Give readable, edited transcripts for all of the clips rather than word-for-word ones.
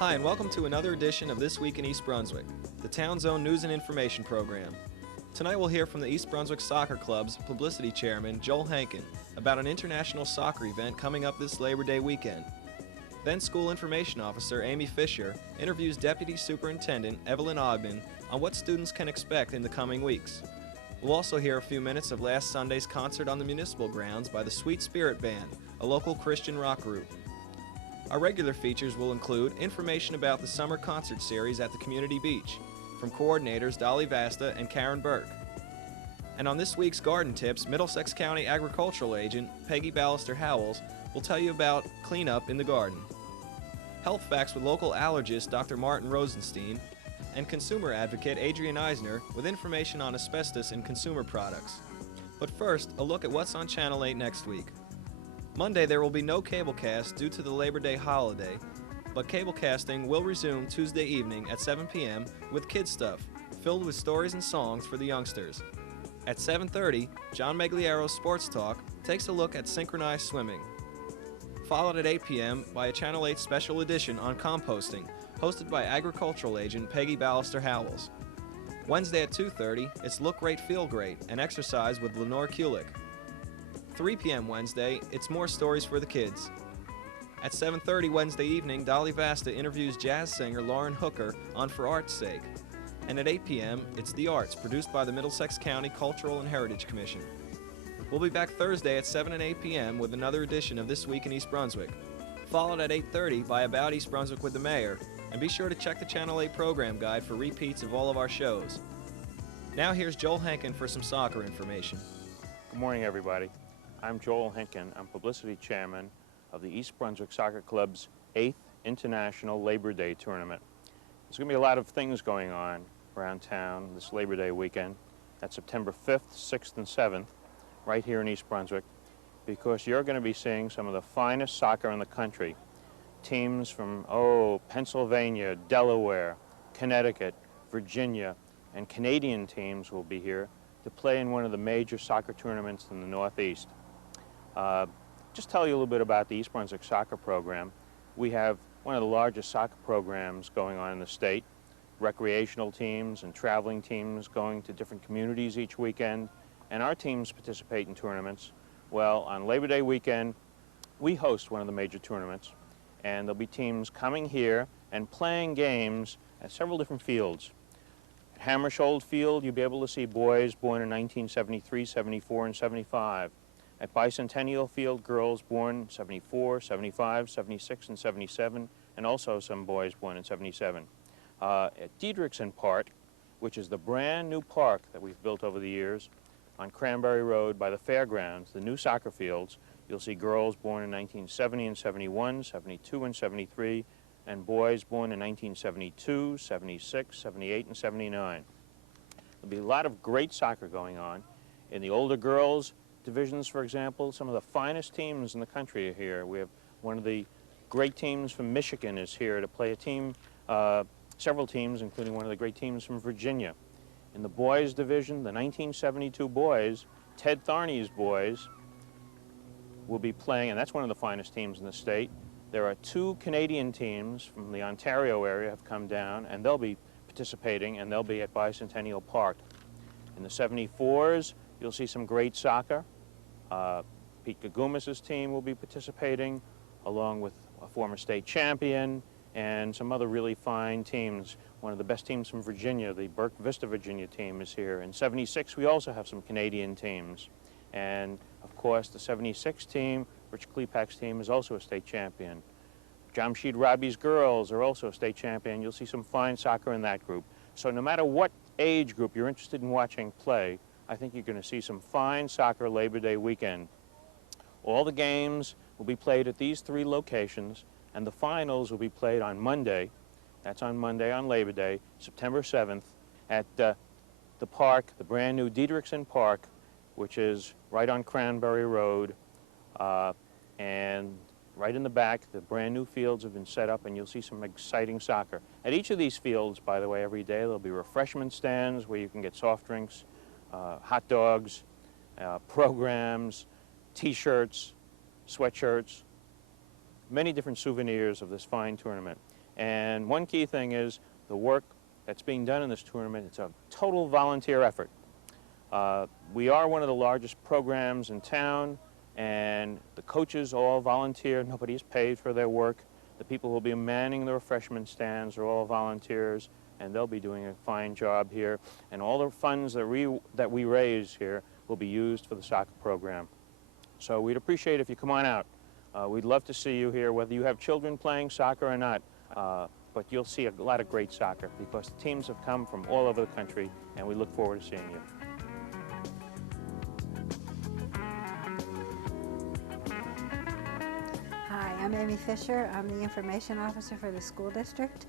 Hi, and welcome to another edition of This Week in East Brunswick, the town's own news and information program. Tonight we'll hear from the East Brunswick Soccer Club's publicity chairman, Joel Henkin, about an international soccer event coming up this Labor Day weekend. Then School Information Officer Amy Fisher interviews Deputy Superintendent Evelyn Ogden on what students can expect in the coming weeks. We'll also hear a few minutes of last Sunday's concert on the municipal grounds by the Sweet Spirit Band, a local Christian rock group. Our regular features will include information about the summer concert series at the community beach from coordinators Dolly Vasta and Karen Burke. And on this week's Garden Tips, Middlesex County Agricultural Agent Peggy Ballister-Howells will tell you about cleanup in the garden. Health facts with local allergist Dr. Martin Rosenstein, and consumer advocate Adrian Eisner with information on asbestos in consumer products. But first, a look at what's on Channel 8 next week. Monday there will be no cablecast due to the Labor Day holiday, but cablecasting will resume Tuesday evening at 7 p.m. with Kids Stuff, filled with stories and songs for the youngsters. At 7:30, John Megliaro's Sports Talk takes a look at synchronized swimming. Followed at 8 p.m. by a Channel 8 special edition on composting, hosted by Agricultural Agent Peggy Ballister-Howells. Wednesday at 2:30, it's Look Great, Feel Great, an exercise with Lenore Kulik. 3 p.m. Wednesday, it's More Stories for the Kids. At 7:30 Wednesday evening, Dolly Vasta interviews jazz singer Lauren Hooker on For Art's Sake. And at 8 p.m., it's The Arts, produced by the Middlesex County Cultural and Heritage Commission. We'll be back Thursday at 7 and 8 p.m. with another edition of This Week in East Brunswick, followed at 8:30 by About East Brunswick with the Mayor, and be sure to check the Channel 8 program guide for repeats of all of our shows. Now here's Joel Henkin for some soccer information. Good morning, everybody. I'm Joel Henkin. I'm publicity chairman of the East Brunswick Soccer Club's 8th International Labor Day Tournament. There's going to be a lot of things going on around town this Labor Day weekend. That's September 5th, 6th, and 7th, right here in East Brunswick, because you're going to be seeing some of the finest soccer in the country. Teams from, Pennsylvania, Delaware, Connecticut, Virginia, and Canadian teams will be here to play in one of the major soccer tournaments in the Northeast. Just tell you a little bit about the East Brunswick soccer program. We have one of the largest soccer programs going on in the state. Recreational teams and traveling teams going to different communities each weekend, and our teams participate in tournaments. Well, on Labor Day weekend, we host one of the major tournaments, and there'll be teams coming here and playing games at several different fields. At Hammersholt Field, you'll be able to see boys born in 1973, 74, and 75. At Bicentennial Field, girls born 74, 75, 76, and 77, and also some boys born in 77. At Diedrichson Park, which is the brand new park that we've built over the years, on Cranberry Road by the fairgrounds, the new soccer fields, you'll see girls born in 1970 and 71, 72 and 73, and boys born in 1972, 76, 78, and 79. There'll be a lot of great soccer going on. In the older girls divisions, for example, some of the finest teams in the country are here. We have one of the great teams from Michigan is here to play a team, several teams, including one of the great teams from Virginia. In the boys division, the 1972 boys, Ted Tharney's boys, will be playing, and that's one of the finest teams in the state. There are 2 Canadian teams from the Ontario area have come down, and they'll be participating, and they'll be at Bicentennial Park. In the 74s, you'll see some great soccer. Pete Gagumas's team will be participating, along with a former state champion and some other really fine teams. One of the best teams from Virginia, the Burke Vista, Virginia team is here. In 76, we also have some Canadian teams. And, of course, the 76 team, Rich Klepak's team, is also a state champion. Jamshid Rabi's girls are also a state champion. You'll see some fine soccer in that group. So no matter what age group you're interested in watching play, I think you're going to see some fine soccer Labor Day weekend. All the games will be played at these 3 locations, and the finals will be played on Monday. That's on Monday, on Labor Day, September 7th, at the park, the brand new Diedrichson Park, which is right on Cranberry Road, and right in the back, the brand new fields have been set up, and you'll see some exciting soccer. At each of these fields, by the way, every day there'll be refreshment stands where you can get soft drinks, hot dogs, programs, T-shirts, sweatshirts, many different souvenirs of this fine tournament. And one key thing is the work that's being done in this tournament. It's a total volunteer effort. We are one of the largest programs in town, and the coaches all volunteer. Nobody is paid for their work. The people who will be manning the refreshment stands are all volunteers, and they'll be doing a fine job here. And all the funds that we raise here will be used for the soccer program. So we'd appreciate if you come on out. We'd love to see you here, whether you have children playing soccer or not. But you'll see a lot of great soccer because the teams have come from all over the country, and we look forward to seeing you. Hi, I'm Amy Fisher. I'm the information officer for the school district.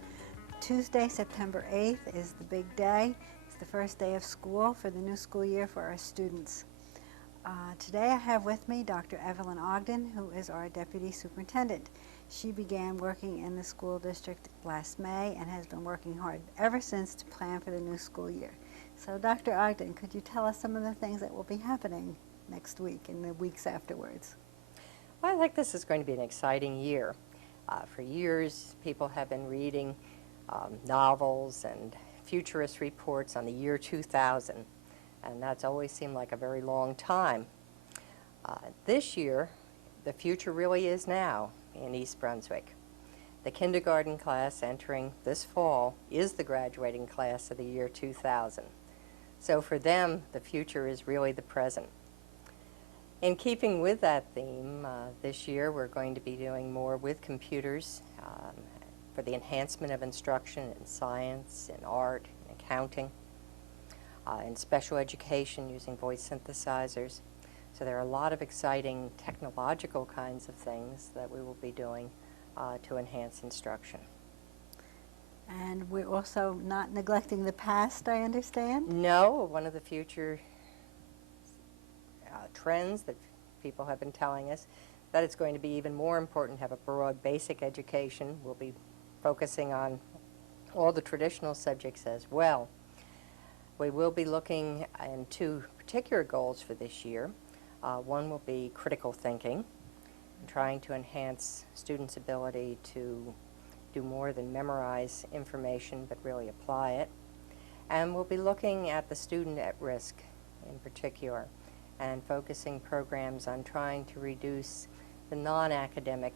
Tuesday, September 8th is the big day. It's the first day of school for the new school year for our students. Today I have with me Dr. Evelyn Ogden, who is our deputy superintendent. She began working in the school district last May and has been working hard ever since to plan for the new school year. So Dr. Ogden, could you tell us some of the things that will be happening next week and the weeks afterwards? Well, I think this is going to be an exciting year. For years, people have been reading novels and futurist reports on the year 2000, and that's always seemed like a very long time. This year, the future really is now in East Brunswick. The kindergarten class entering this fall is the graduating class of the year 2000. So for them, the future is really the present. In keeping with that theme, this year we're going to be doing more with computers for the enhancement of instruction in science, in art, in accounting, in special education using voice synthesizers. So there are a lot of exciting technological kinds of things that we will be doing to enhance instruction. And we're also not neglecting the past, I understand? No, one of the future trends that people have been telling us that it's going to be even more important to have a broad basic education. We'll be focusing on all the traditional subjects as well. We will be looking in two particular goals for this year. One will be critical thinking, trying to enhance students' ability to do more than memorize information but really apply it. And we'll be looking at the student at risk in particular and focusing programs on trying to reduce the non-academic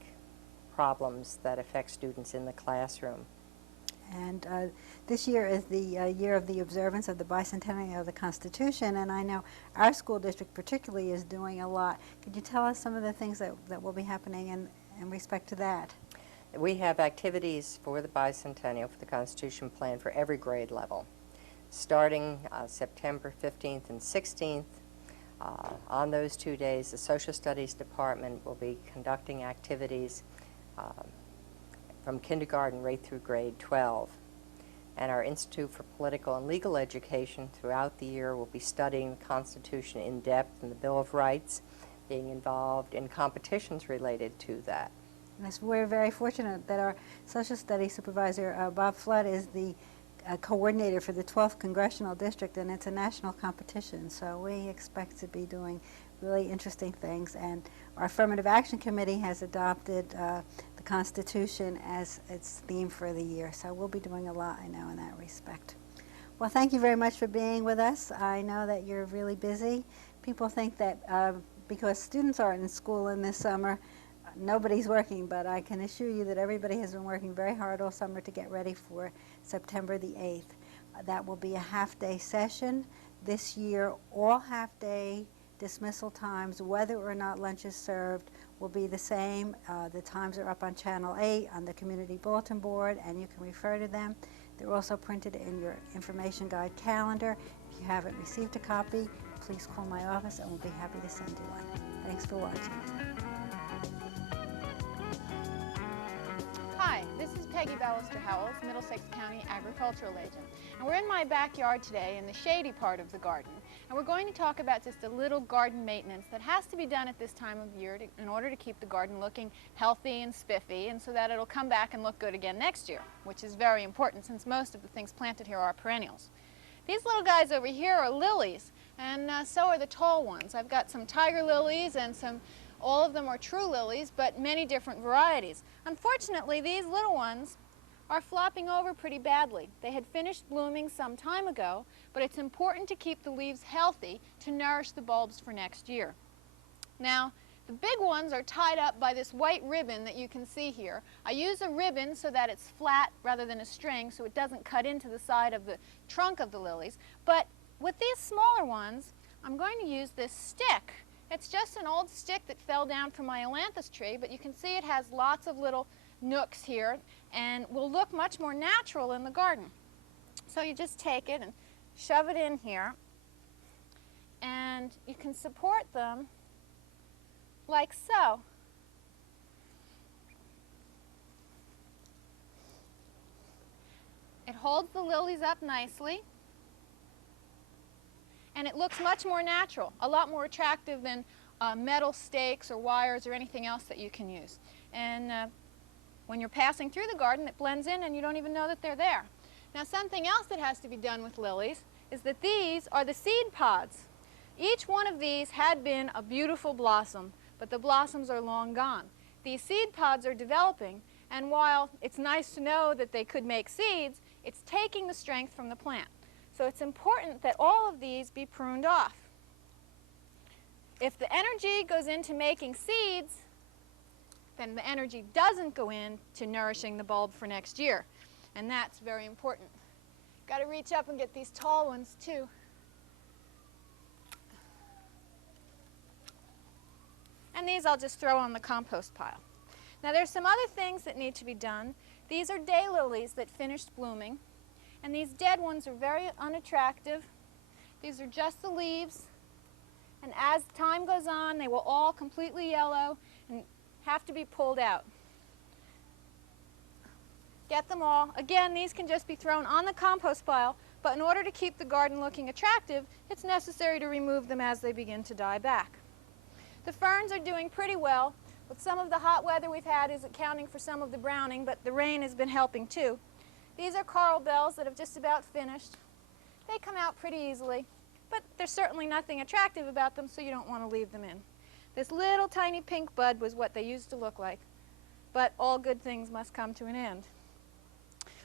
problems that affect students in the classroom. And this year is the year of the observance of the bicentennial of the Constitution, and I know our school district particularly is doing a lot. Could you tell us some of the things that will be happening in respect to that? We have activities for the bicentennial for the Constitution plan for every grade level. Starting September 15th and 16th, on those 2 days, the Social Studies Department will be conducting activities from kindergarten right through grade 12. And our Institute for Political and Legal Education throughout the year will be studying the Constitution in depth and the Bill of Rights, being involved in competitions related to that. Yes, we're very fortunate that our Social Studies Supervisor, Bob Flood, is the coordinator for the 12th Congressional District, and it's a national competition, so we expect to be doing really interesting things. And our Affirmative Action Committee has adopted the Constitution as its theme for the year, so we'll be doing a lot, I know, in that respect. Well, thank you very much for being with us. I know that you're really busy. People think that because students aren't in school in this summer, nobody's working, but I can assure you that everybody has been working very hard all summer to get ready for September the 8th. That will be a half-day session. This year, all half-day dismissal times, whether or not lunch is served, will be the same. The times are up on Channel 8 on the community bulletin board, and you can refer to them. They're also printed in your information guide calendar. If you haven't received a copy, please call my office and we'll be happy to send you one. Thanks for watching. Hi, this is Peggy Ballister-Howells, Middlesex County Agricultural Agent. And we're in my backyard today in the shady part of the garden. And we're going to talk about just a little garden maintenance that has to be done at this time of year in order to keep the garden looking healthy and spiffy, and so that it'll come back and look good again next year, which is very important since most of the things planted here are perennials. These little guys over here are lilies, and so are the tall ones. I've got some tiger lilies and all of them are true lilies, but many different varieties. Unfortunately, these little ones are flopping over pretty badly. They had finished blooming some time ago, but it's important to keep the leaves healthy to nourish the bulbs for next year. Now, the big ones are tied up by this white ribbon that you can see here. I use a ribbon so that it's flat rather than a string, so it doesn't cut into the side of the trunk of the lilies. But with these smaller ones, I'm going to use this stick. It's just an old stick that fell down from my ailanthus tree, but you can see it has lots of little nooks here and will look much more natural in the garden. So you just take it and shove it in here, and you can support them like so. It holds the lilies up nicely, and it looks much more natural, a lot more attractive than metal stakes or wires or anything else that you can use. And when you're passing through the garden, it blends in and you don't even know that they're there. Now, something else that has to be done with lilies is that these are the seed pods. Each one of these had been a beautiful blossom, but the blossoms are long gone. These seed pods are developing, and while it's nice to know that they could make seeds, it's taking the strength from the plant. So it's important that all of these be pruned off. If the energy goes into making seeds, then the energy doesn't go into nourishing the bulb for next year. And that's very important. Got to reach up and get these tall ones too. And these I'll just throw on the compost pile. Now there's some other things that need to be done. These are daylilies that finished blooming. And these dead ones are very unattractive. These are just the leaves. And as time goes on, they will all completely yellow and have to be pulled out. Get them all. Again, these can just be thrown on the compost pile, but in order to keep the garden looking attractive, it's necessary to remove them as they begin to die back. The ferns are doing pretty well. With some of the hot weather we've had is accounting for some of the browning, but the rain has been helping too. These are coral bells that have just about finished. They come out pretty easily, but there's certainly nothing attractive about them, so you don't want to leave them in. This little tiny pink bud was what they used to look like, but all good things must come to an end.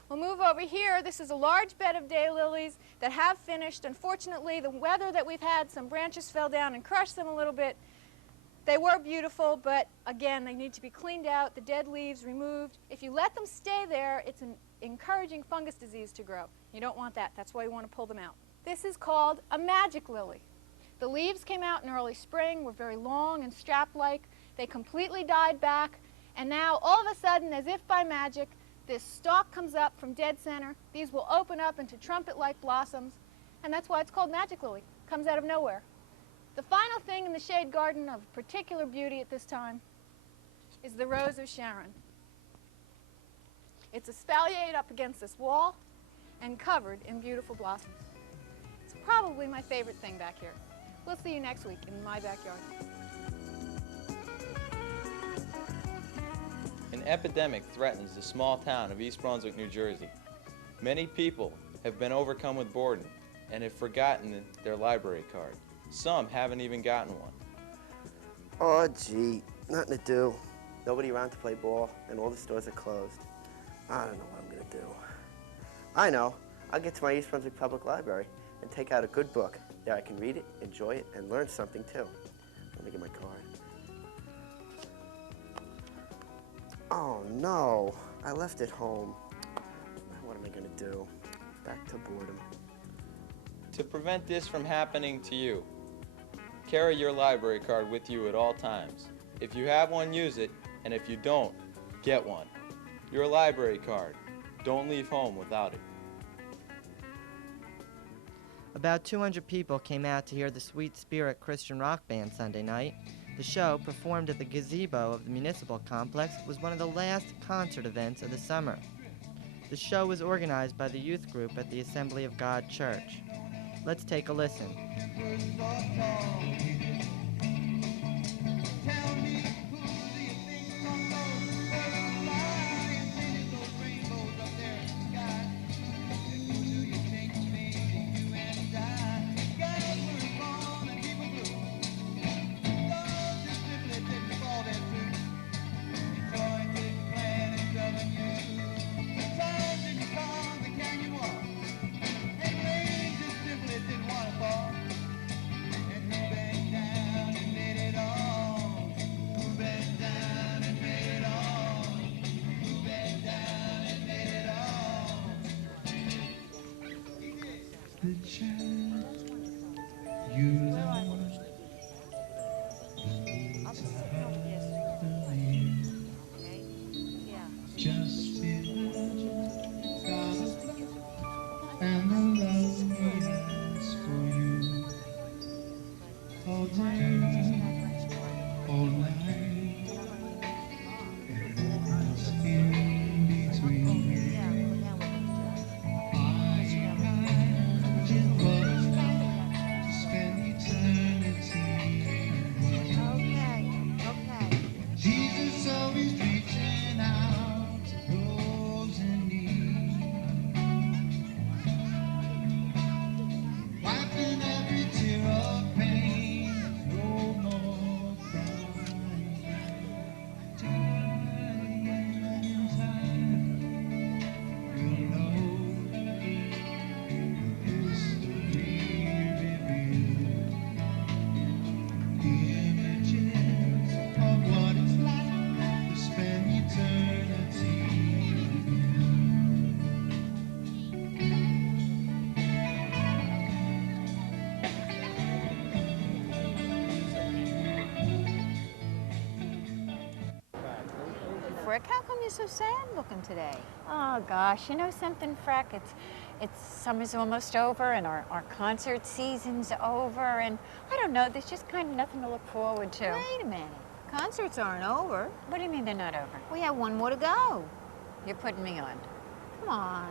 We'll move over here. This is a large bed of daylilies that have finished. Unfortunately, the weather that we've had, some branches fell down and crushed them a little bit. They were beautiful, but again, they need to be cleaned out, the dead leaves removed. If you let them stay there, it's encouraging fungus disease to grow. You don't want that. That's why you want to pull them out. This is called a magic lily. The leaves came out in early spring, were very long and strap-like. They completely died back, and now all of a sudden, as if by magic, this stalk comes up from dead center. These will open up into trumpet-like blossoms, and that's why it's called magic lily. It comes out of nowhere. The final thing in the shade garden of particular beauty at this time is the Rose of Sharon. It's espaliered up against this wall and covered in beautiful blossoms. It's probably my favorite thing back here. We'll see you next week in my backyard. An epidemic threatens the small town of East Brunswick, New Jersey. Many people have been overcome with boredom and have forgotten their library card. Some haven't even gotten one. Oh, gee, nothing to do. Nobody around to play ball, and all the stores are closed. I don't know what I'm going to do. I know. I'll get to my East Brunswick Public Library and take out a good book. There I can read it, enjoy it, and learn something, too. Let me get my card. Oh, no. I left it home. Now what am I going to do? Back to boredom. To prevent this from happening to you, carry your library card with you at all times. If you have one, use it, and if you don't, get one. Your library card. Don't leave home without it. About 200 people came out to hear the Sweet Spirit Christian rock band Sunday night. The show, performed at the gazebo of the municipal complex, was one of the last concert events of the summer. The show was organized by the youth group at the Assembly of God Church. Let's take a listen. Frick, how come you're so sad looking today? Oh gosh, you know something, Freck? It's summer's almost over and our concert season's over, and I don't know, there's just kind of nothing to look forward to. Wait a minute. Concerts aren't over. What do you mean they're not over? We have one more to go. You're putting me on. Come on.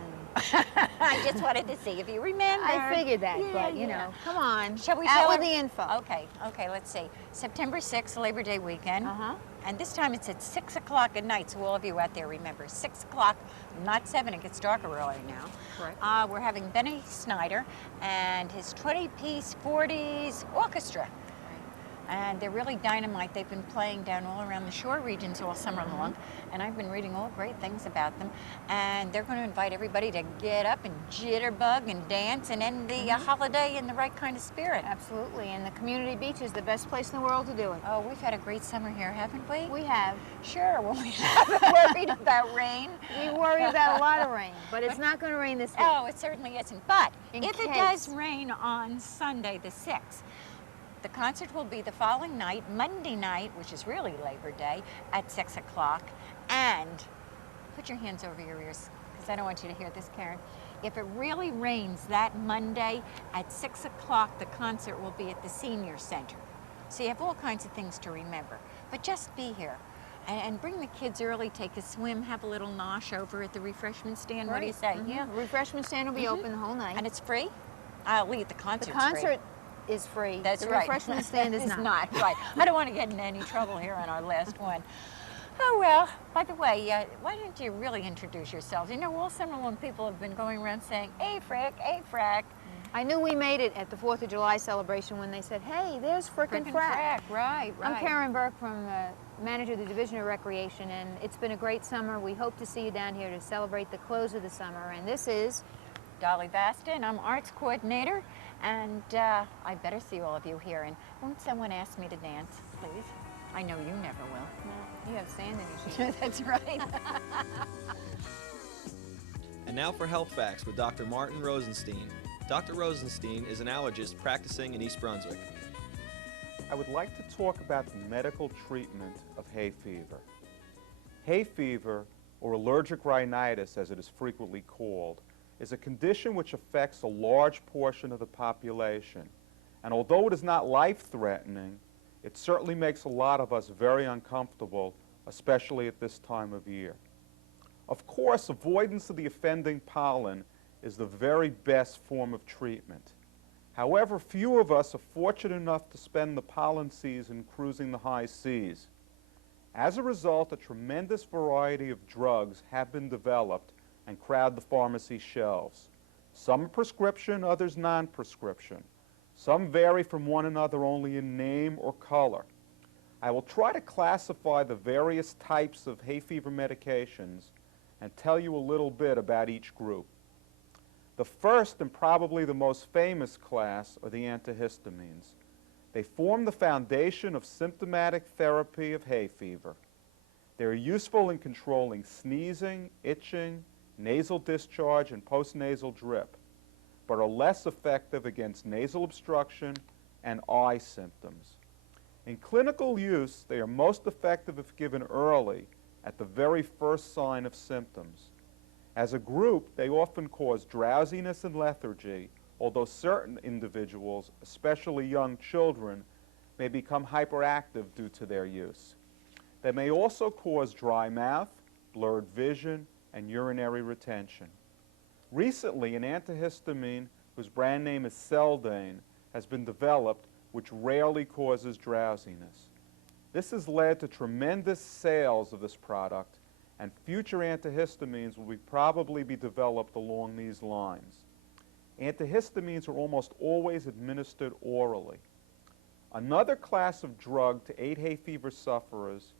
I just wanted to see if you remember. I figured that, but you know, come on. Shall we Out tell with her? the info. Okay, let's see. September 6th, Labor Day weekend. Uh-huh. And this time it's at 6 o'clock at night, so all of you out there remember, 6 o'clock, not 7, it gets darker early now. Correct. We're having Benny Snyder and his 20-piece 40s orchestra. And they're really dynamite. They've been playing down all around the shore regions all summer long, and I've been reading all great things about them. And they're going to invite everybody to get up and jitterbug and dance and end the holiday in the right kind of spirit. Absolutely, and the community beach is the best place in the world to do it. Oh, we've had a great summer here, haven't we? We have. Sure, well, we haven't worried about rain. We worry about a lot of rain, but it's not going to rain this week. Oh, it certainly isn't. But In if it case. does rain on Sunday the 6th, the concert will be the following night, Monday night, which is really Labor Day, at 6 o'clock. And put your hands over your ears, because I don't want you to hear this, Karen. If it really rains that Monday at 6 o'clock, the concert will be at the Senior Center. So you have all kinds of things to remember. But just be here. And bring the kids early, take a swim, have a little nosh over at the refreshment stand. What do you say? Yeah. The refreshment stand will be open the whole night. And it's free? I'll leave the concert. The concert is free. That's the right. refreshment stand is not. Right. I don't want to get in any trouble here on our last one. Oh, well, by the way, why don't you really introduce yourselves? You know, all summer long people have been going around saying, hey, Frick, hey, Frack. I knew we made it at the 4th of July celebration when they said, hey, there's Frick and Frack. Right. I'm Karen Burke from manager of the Division of Recreation, and it's been a great summer. We hope to see you down here to celebrate the close of the summer, and this is Dolly Vasta, and I'm arts coordinator, and I better see all of you here. And won't someone ask me to dance, please? I know you never will. you have sand in your shoes. That's right. And now for health facts with Dr. Martin Rosenstein. Dr. Rosenstein is an allergist practicing in East Brunswick. I would like to talk about the medical treatment of hay fever. Hay fever, or allergic rhinitis as it is frequently called, is a condition which affects a large portion of the population. And although it is not life-threatening, it certainly makes a lot of us very uncomfortable, especially at this time of year. Of course, avoidance of the offending pollen is the very best form of treatment. However, few of us are fortunate enough to spend the pollen season cruising the high seas. As a result, a tremendous variety of drugs have been developed and crowd the pharmacy shelves. Some are prescription, others non-prescription. Some vary from one another only in name or color. I will try to classify the various types of hay fever medications and tell you a little bit about each group. The first and probably the most famous class are the antihistamines. They form the foundation of symptomatic therapy of hay fever. They are useful in controlling sneezing, itching, nasal discharge, and postnasal drip. but are less effective against nasal obstruction and eye symptoms. In clinical use, they are most effective if given early, at the very first sign of symptoms. As a group, they often cause drowsiness and lethargy, although certain individuals, especially young children, may become hyperactive due to their use. They may also cause dry mouth, blurred vision, and urinary retention. Recently, an antihistamine whose brand name is Seldane has been developed, which rarely causes drowsiness. This has led to tremendous sales of this product, and future antihistamines will probably be developed along these lines. Antihistamines are almost always administered orally. Another class of drug to aid hay fever sufferers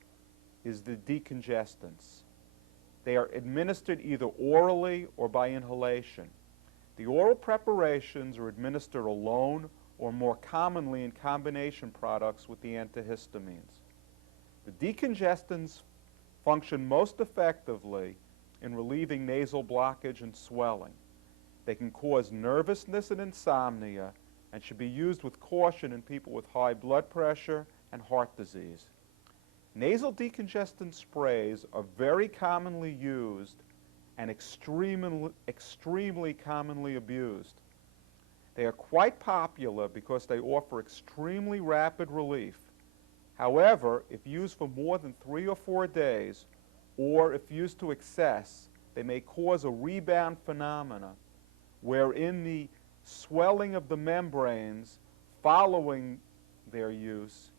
is the decongestants. They are administered either orally or by inhalation. The oral preparations are administered alone or more commonly in combination products with the antihistamines. The decongestants function most effectively in relieving nasal blockage and swelling. They can cause nervousness and insomnia and should be used with caution in people with high blood pressure and heart disease. Nasal decongestant sprays are very commonly used and extremely commonly abused. They are quite popular because they offer extremely rapid relief. However, if used for more than 3 or 4 days, or if used to excess, they may cause a rebound phenomena wherein the swelling of the membranes following their use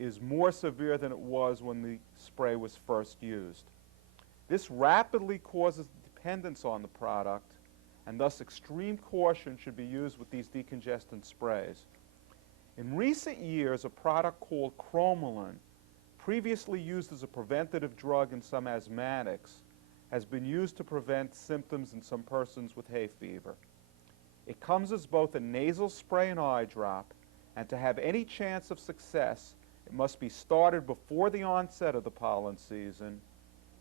is more severe than it was when the spray was first used. This rapidly causes dependence on the product, and thus extreme caution should be used with these decongestant sprays. In recent years, a product called cromolyn, previously used as a preventative drug in some asthmatics, has been used to prevent symptoms in some persons with hay fever. It comes as both a nasal spray and eye drop, and to have any chance of success, it must be started before the onset of the pollen season,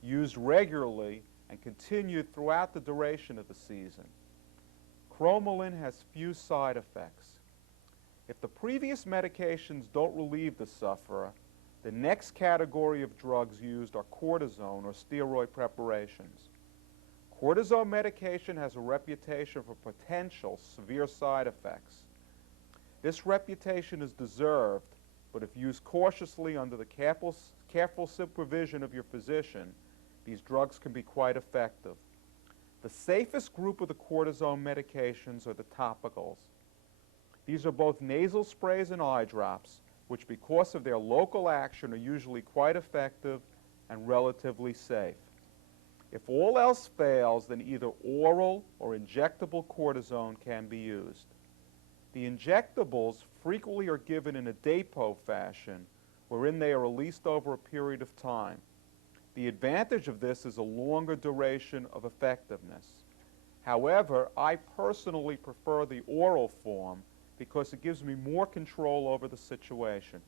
used regularly, and continued throughout the duration of the season. Cromolyn has few side effects. If the previous medications don't relieve the sufferer, the next category of drugs used are cortisone or steroid preparations. Cortisone medication has a reputation for potential severe side effects. This reputation is deserved, but if used cautiously under the careful supervision of your physician, these drugs can be quite effective. The safest group of the cortisone medications are the topicals. These are both nasal sprays and eye drops, which because of their local action are usually quite effective and relatively safe. If all else fails, then either oral or injectable cortisone can be used. The injectables frequently are given in a depot fashion, wherein they are released over a period of time. The advantage of this is a longer duration of effectiveness. However, I personally prefer the oral form because it gives me more control over the situation.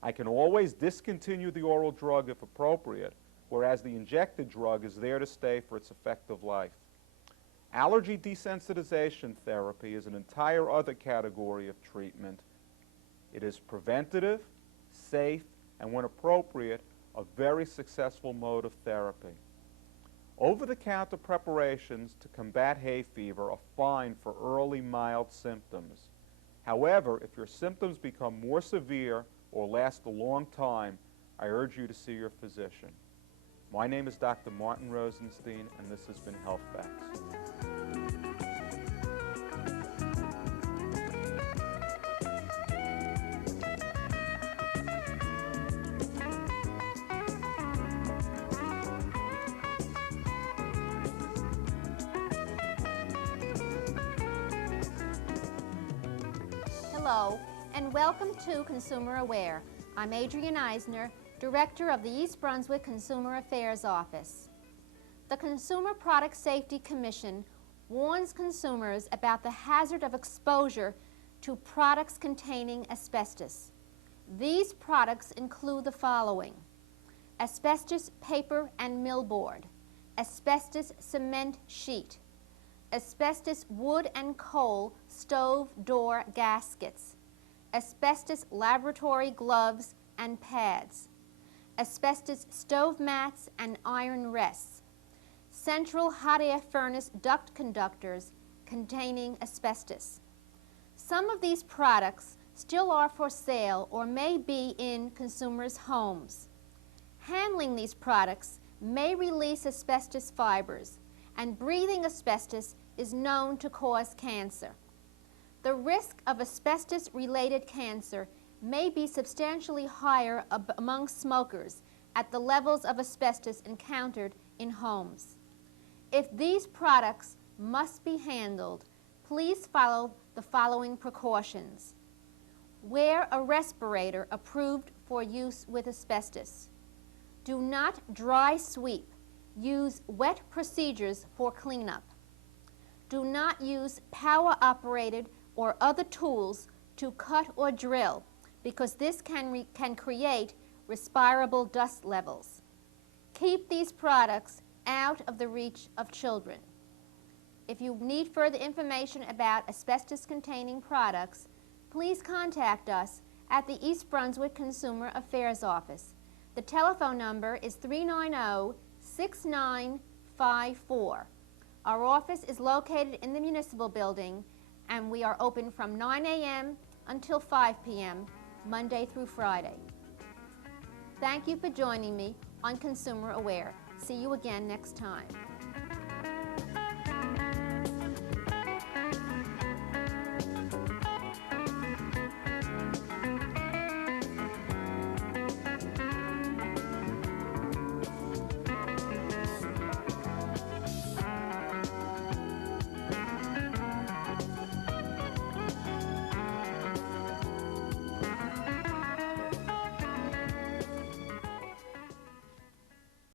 I can always discontinue the oral drug if appropriate, whereas the injected drug is there to stay for its effective life. Allergy desensitization therapy is an entire other category of treatment. It is preventative, safe, and when appropriate, a very successful mode of therapy. Over-the-counter preparations to combat hay fever are fine for early mild symptoms. However, if your symptoms become more severe or last a long time, I urge you to see your physician. My name is Dr. Martin Rosenstein, and this has been Health Facts. Hello, and welcome to Consumer Aware. I'm Adrienne Eisner, Director of the East Brunswick Consumer Affairs Office. The Consumer Product Safety Commission warns consumers about the hazard of exposure to products containing asbestos. These products include the following: asbestos paper and millboard, asbestos cement sheet, asbestos wood and coal stove door gaskets, asbestos laboratory gloves and pads, asbestos stove mats and iron rests, central hot air furnace duct conductors containing asbestos. Some of these products still are for sale or may be in consumers' homes. Handling these products may release asbestos fibers, and breathing asbestos is known to cause cancer. The risk of asbestos-related cancer may be substantially higher among smokers at the levels of asbestos encountered in homes. If these products must be handled, please follow the following precautions. Wear a respirator approved for use with asbestos. Do not dry sweep. Use wet procedures for cleanup. Do not use power-operated or other tools to cut or drill, because this can create respirable dust levels. Keep these products out of the reach of children. If you need further information about asbestos-containing products, please contact us at the East Brunswick Consumer Affairs Office. The telephone number is 390-6954. Our office is located in the Municipal Building, and we are open from 9 a.m. until 5 p.m., Monday through Friday. Thank you for joining me on Consumer Aware. See you again next time.